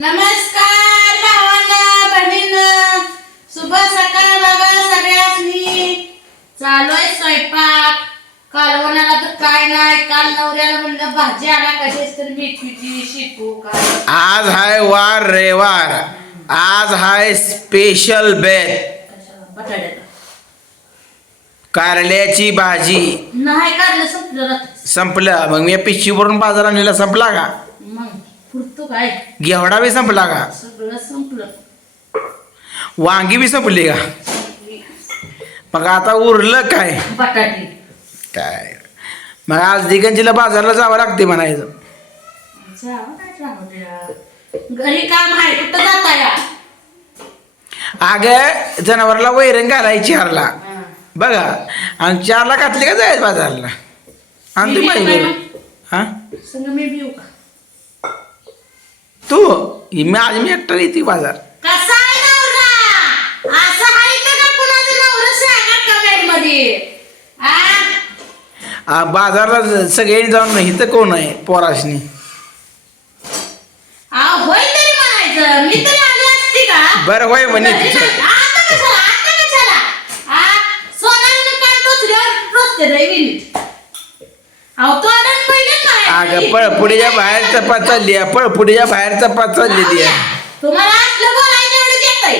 नमस्कार भावांना बहिणींनो, शुभ सकाळ बघा सगळ्यांनी. चालू आहे स्वयंपाक. कालवणाला तर काय नाही. काल नवऱ्याला म्हणलं भाजी आणा कशीच तर मेथीची शेपू काय. आज हाय वार रविवार. आज हाय स्पेशल बेत बटाट्याचा कारल्याची भाजी. नाही काढलं संपलं. संपलं मग मी पिशवी भरून बाजार आणलेला संपला का? मग पुरतो काय घेवडा बी संपला का? सगळं संपलं. वांगी बी संपली का? मग आता उरलं काय? बटाटे काय मग आज दिगंजीला बाजारला जावं लागते म्हणायचं. जावं काय जावं द्या. घरी काम आहे कुठं जाता या. अगं जनावरला वैरण घालायची चारला बघा आणि चारला घातली का जायचं बाजारला आणते पाहिजे. हा संग मी बिऊ का तू मी एकटा येते बाजार. कसा आहे नवरा? असं आहे का कुणाचं नवरा सांगा कमेंट मध्ये. बाजारला सगळ्यांनी जाऊन नाही तर कोण आहे पोराशनी. होय तरी म्हणायचं. मी तरी आली असती का? बरं होय म्हणे आता कशाला आता कशाला सोनालीने काय टोचल्यावर टोचते रे विनीत. तो अडण पहिले काय अगं पळपुडीच्या बाहेर चपात चालली आहे. पळपुडीच्या बाहेर चपात चाललेली आहे. तुम्हाला असलं बोलायचं एवढं येतंय.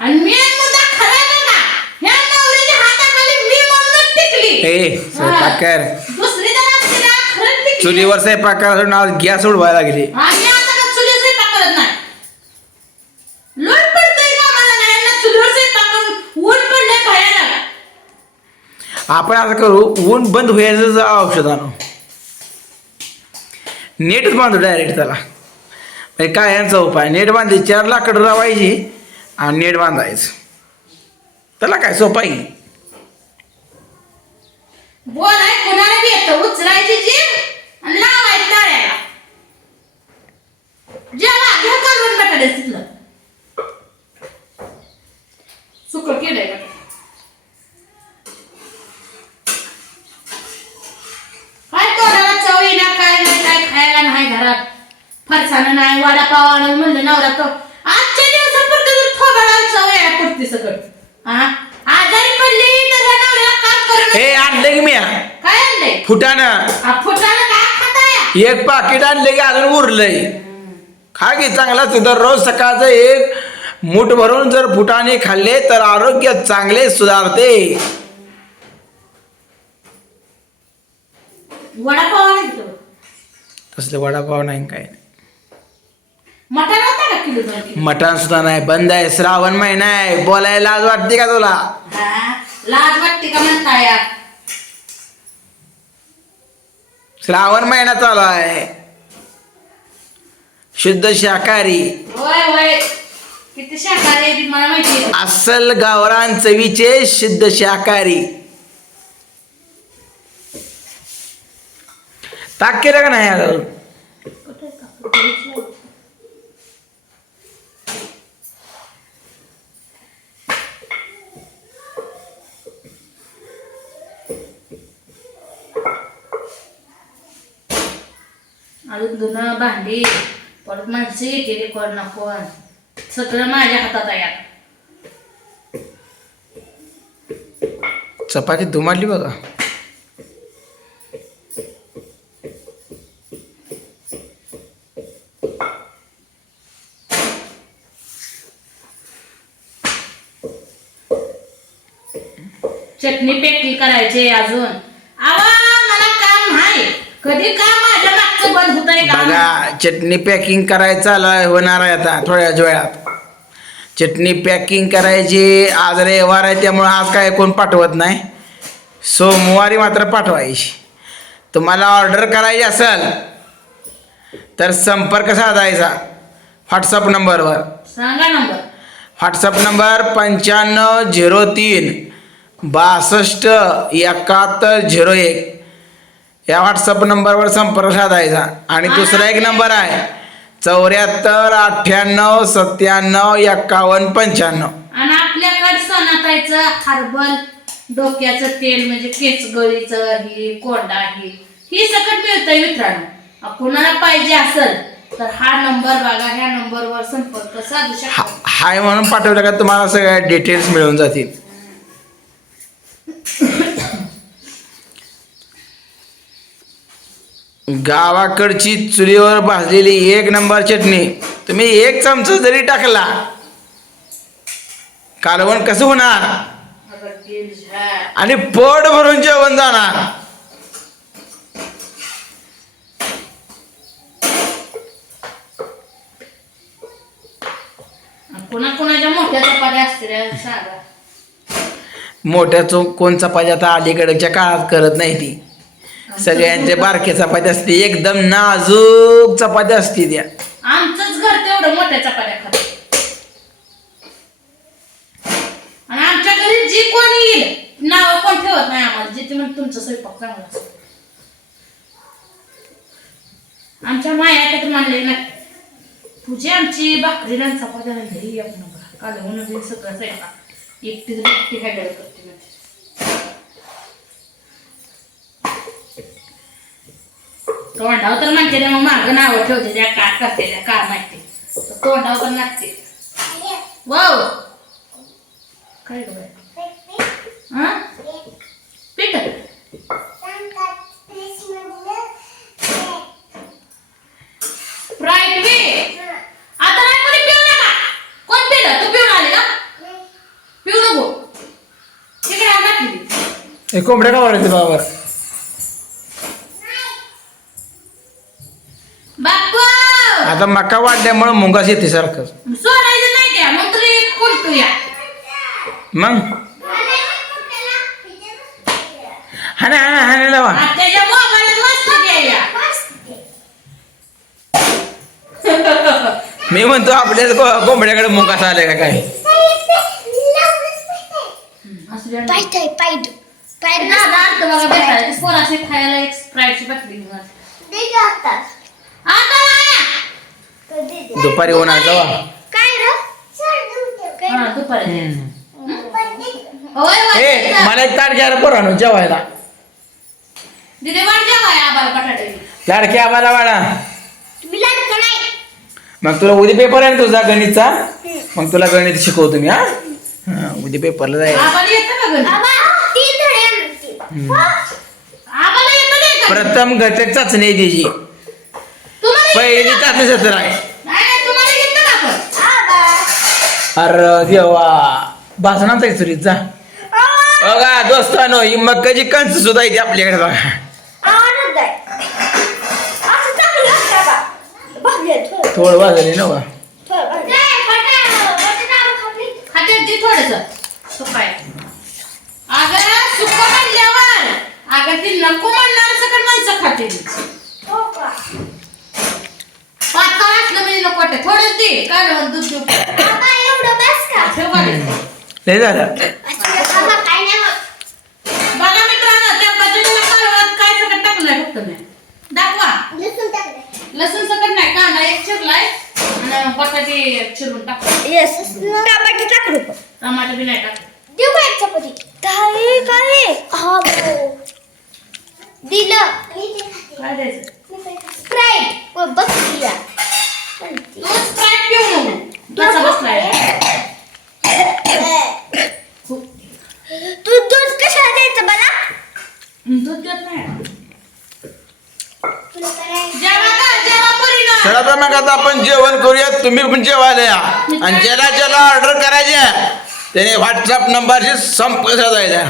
आणि मी मुद्दा खरा बघा. ह्या नवऱ्याच्या हाताखाली मी म्हणून टिकली. ए स्वयंपाक कर. दुसरी जण असते ना खरंच टिकली. चुलीवर स्वयंपाक करायला आज गॅस उडवायला लागली. आम्ही आता का चुलीवर स्वयंपाक करत नाही. लोट पडतंय का मला नाही ना चुलीवर स्वयंपाक करून ऊन पडलंय भयानक. आपण असं करू ऊन बंद व्हायचं औषध आणू. नेटच बांधू डायरेक्ट त्याला. म्हणजे काय यांचा उपाय नेट बांधली 4 लाकडं लावायची आणि नेट बांधायचं. त्याला काय सोपा आहे. बोलाय कोणाला बी येतं. उचलायची जीभ आणि लावायची तळ्याला. जेव्हा घ्या कालवण बटाटे तिथलं सुकं केलंय का काय कोणाला चव येणार काय नाही काय खायला नाही घरात. फरसाणं नाही वडापाव आणून म्हणलं नवरा तो आजच्या दिवसापुरतं थोबाडाला चव यायला पडते सगळं. आजारी पडली तर ह्या नवऱ्याला काम करून हे आणलं की मी काय आणलंय फुटानं फुटानं काय खाताय. एक पाकिट आणलं की अजून उरलंय. खा की चांगला दररोज सकाळचं एक मूठ भरून जर फुटाणे खाल्ले तर आरोग्य चांगले सुधारते. वडापाव नाही तिथं. तसले वडापाव नाही काय नाही. मटण होता का किलो दोन? मटण सुद्धा नाही. बंद आहे. श्रावण महिना आहे. बोलायला लाज वाटते का तुला? लाज वाटते का म्हणता या. श्रावण महिना चालू आहे. शुद्ध शाकाहारी होय होय किती शाकाहारी आहे ती मला माहिती आहे. अस्सल गावरान चवीचे शुद्ध शाकाहारी. ताक केलं का नाही अजून? अजून धुणं भांडी परत माणसं येते कोण ना कोण. सगळं माझ्या हातात आहे आता. चपाती धुमाडली बघा. चटणी पेटली करायचे अजून. मला काम नाही. कधी काम माझ्या मागचं बंद होतंय का? बघा चटणी पॅकिंग करायचं होणार आहे आता थोड्याच वेळात. चटणी पॅकिंग करायची. आज रविवार आहे त्यामुळे आज काय कोण पाठवत नाही. सोमवारी मात्र पाठवायची. तुम्हाला ऑर्डर करायची असेल तर संपर्क साधायचा व्हॉट्सअप नंबरवर. सांगा नंबर. WhatsApp number 9503 62 7101. या व्हॉट्सअप नंबरवर संपर्क साधायचा. आणि दुसरा एक नंबर आहे 74 98 97 51 95. आणि आपल्याकडे सणाताईचं हर्बल डोक्याचं तेल म्हणजे केस गळीचं ही कोंडा ही ही सकट मिळतंय मित्रांनो. कोणाला पाहिजे असेल तर हा नंबर बघा, ह्या नंबरवर संपर्क साधू शकता. हाय म्हणून पाठवलं का तुम्हाला सगळ्या डिटेल्स मिळून जातील. गावाकडची चुलीवर भाजलेली 1 नंबर चटणी तुम्ही 1 चमचा जरी टाकला, कालवण कसं होणार आणि पोट भरून जेवण जाणार. कोणाच्या मोठ्या चपात्या असतील सांगा. मोठ्या कोण चपाती आता अलीकडच्या काळात करत नाही ती. सगळ्यांचे बारके चपाती असते, एकदम नाजूक चपाती असते त्या. आमचंच घर तेवढं मोठ्या चपात्या खात. आणि आमच्या घरी जी कोण येईल नाव कोण ठेवत नाही आम्हाला, जिथे म्हणजे तुमचं स्वयंपाक चांगला असतो. आमच्या माया तर मानले ना तुझी आमची भाकरी आणि चपात्या घरी एक नंबर कालवून सगळं स्वयंपाक एकटी हँडल करते. तोंडावर तर म्हणते मग मागं नावं ठेवते त्या का करते त्या का माहिती तोंडावर पण लागते. वाव काय ग बाय हा पीठ स्प्राईट वे आता नाही कोणी पिऊ नका. कोण पिलं? तू पिऊन आली का? पिऊ नको. तिकडे टाकली कोंबड्या का वाढते बाबर. बापू आता मका वाढल्यामुळे मुंगास येते सारखं. सोडायचं नाही त्या मग तरी कोणतो या मग हा ना हा ना लावा. त्याच्या मोबाईलात मस्त घ्या. मी म्हणतो आपल्या कोंबड्याकडे मुंगास आले का काय. पोराशी खायला एक स्प्राईटची बाटली घेऊन दुपारी होणार जावा. दुपारी ए मला एक ताट घ्यायला पोरानो जेवायला. दिदी वाट जेवाय आबाला बटाटे लाडकी आम्हाला वाडा. मग तुला उद्या पेपर आहे ना तुझा गणितचा, मग तुला गणित शिकवतो मी. हा उद्या पेपरला जायचं. आबाला येतं का गणित? आबाला येतं नाही का? प्रथम घटक चाचणी आहे त्याची. तुम्हाला पहिली चाचणी सत्र आहे. नाही तुम्हाला येतं का पण? अरे देवा भाषणाच आहे सुरीचा. बघा दोस्तानो ही मक्काची कंच सुद्धा येते आपल्याकडे बघा. थोडं वाजले ना बघा. खात्यात दे थोडंसं सुकाय. अगं सुकं म्हणल्यावर अगं ती नको म्हणणार सगळं माणसं खाते. पातळ असलं म्हणजे नको वाटतं. थोडंच दे कालवण दूध देऊ. ठेव बाजूला. लय झालं. बघा मित्रांनो त्या बटाट्याला कालवणात काय सगळं टाकलंय फक्त मी. दाखवा. लसूण सकट नाही, कांदा एक चिरलाय आणि बटाटे चिरून टाकले. टमाटर बी नाही टाकले. काय द्यायचं? तू स्प्राईट पिऊ नको. कसा बसलाय? दूध देत नाही. जेवा का? जेवा पोरीनो. चला तर मग आता आपण जेवण करूया. तुम्ही पण जेवायला या. आणि ज्याला ज्याला ऑर्डर करायची त्याने व्हॉट्सअप नंबरशी संपर्क साधायचा.